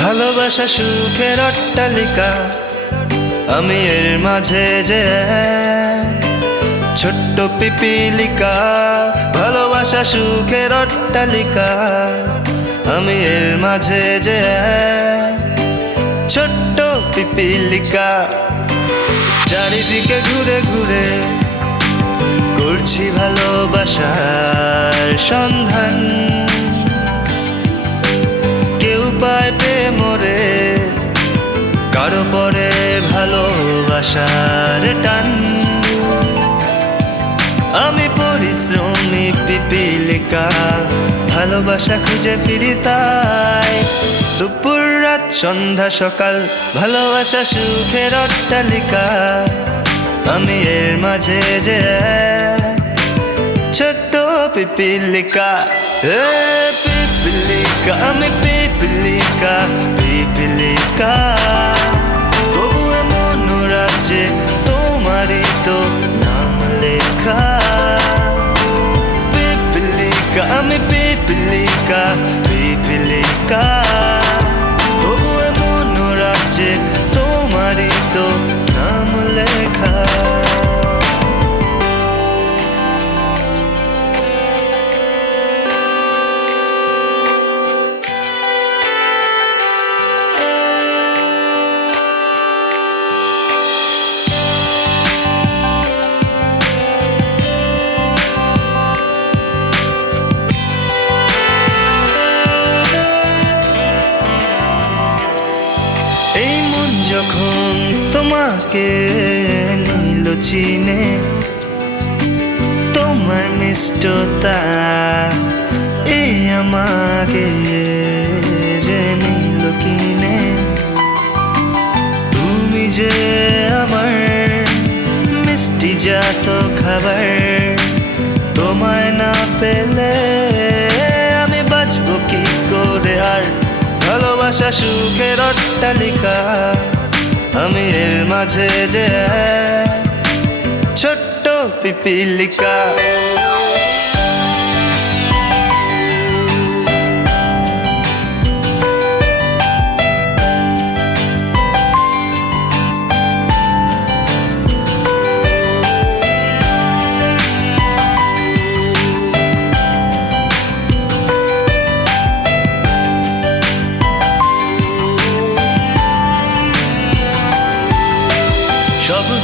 ভালোবাসা সুখের অট্টালিকা, আমি এর মাঝে যে ছোট্ট পিপিলিকা। ভালোবাসা সুখের অট্টালিকা, আমি এর মাঝে যে ছোট্ট পিপিলিকা। চারিদিকে ঘুরে ঘুরে করছি ভালোবাসার সন্ধান। ভালোবাসার টান। আমি পরিশ্রমী পিপিলিকা, ভালোবাসা খুঁজে ফিরি তাই। দুপুর রাত, সন্ধ্যা, সকাল, ভালোবাসা সুখের অট্টালিকা। আমি এর মাঝে যে ছোট্ট পিপিলিকা পিপিলিকা, আমি পিপিলিকা তোমাকে নিল চিনে তোমার মিষ্টতা এই আমাকে যে নিল কিনে তুমি যে আমার মিষ্টি জাত খাবার তোমায় না পেলে আমি বাঁচবো কি করে আর ভালোবাসা সুখের অট্টালিকা আমি এর মাঝে যে ছোট্ট পিপিলিকা।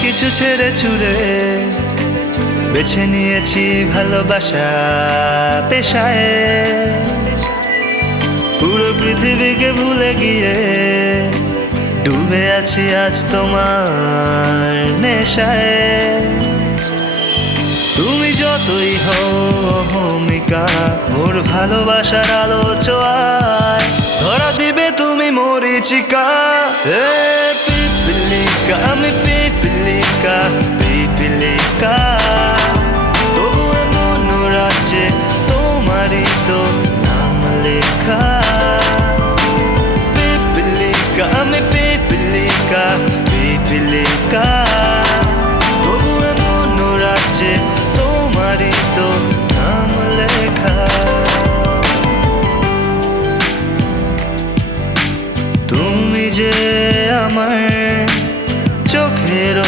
কিছু ছেড়ে ছুড়ে বেছে নিয়েছি ভালোবাসা পেশায়। পুরো পৃথিবীকে ভুলে গিয়ে ডুবে আছি আজ তোমার নেশায়। তুমি যতই হও অহমিকা মোর ভালোবাসার আলোর ছোঁয়ায়। ধরা দিবে তুমি মরিচিকা পিপিলিকা, আমি পিপিলিকা পিপিলিকা। তবু এমন রাজ্যে তোমারই তো নাম লেখা। পিপিলিকা, আমি পিপিলিকা পিপিলিকা। তবু এমন রাজ্যে তোমারই তো নাম লেখা। তুমি যে আমার চোখের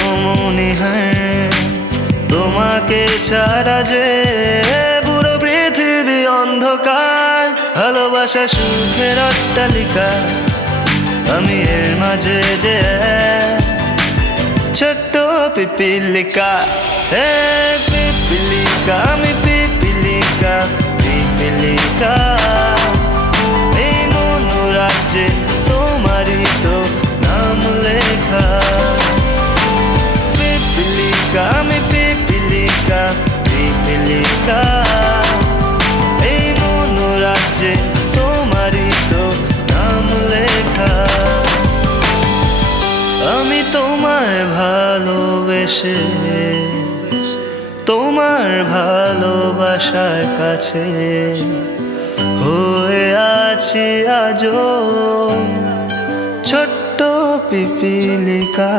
হয়, তোমাকে ছাড়া যে পুরো পৃথিবী অন্ধকার। ভালোবাসা সুখের অট্টালিকা, আমি এর মাঝে যে ছোট্ট পিপিলিকা হে পিপিলিকা, আমি ভালোবেসে তোমার ভালোবাসার কাছে হয়ে আছি আজ ছোট্ট পিপিলিকা।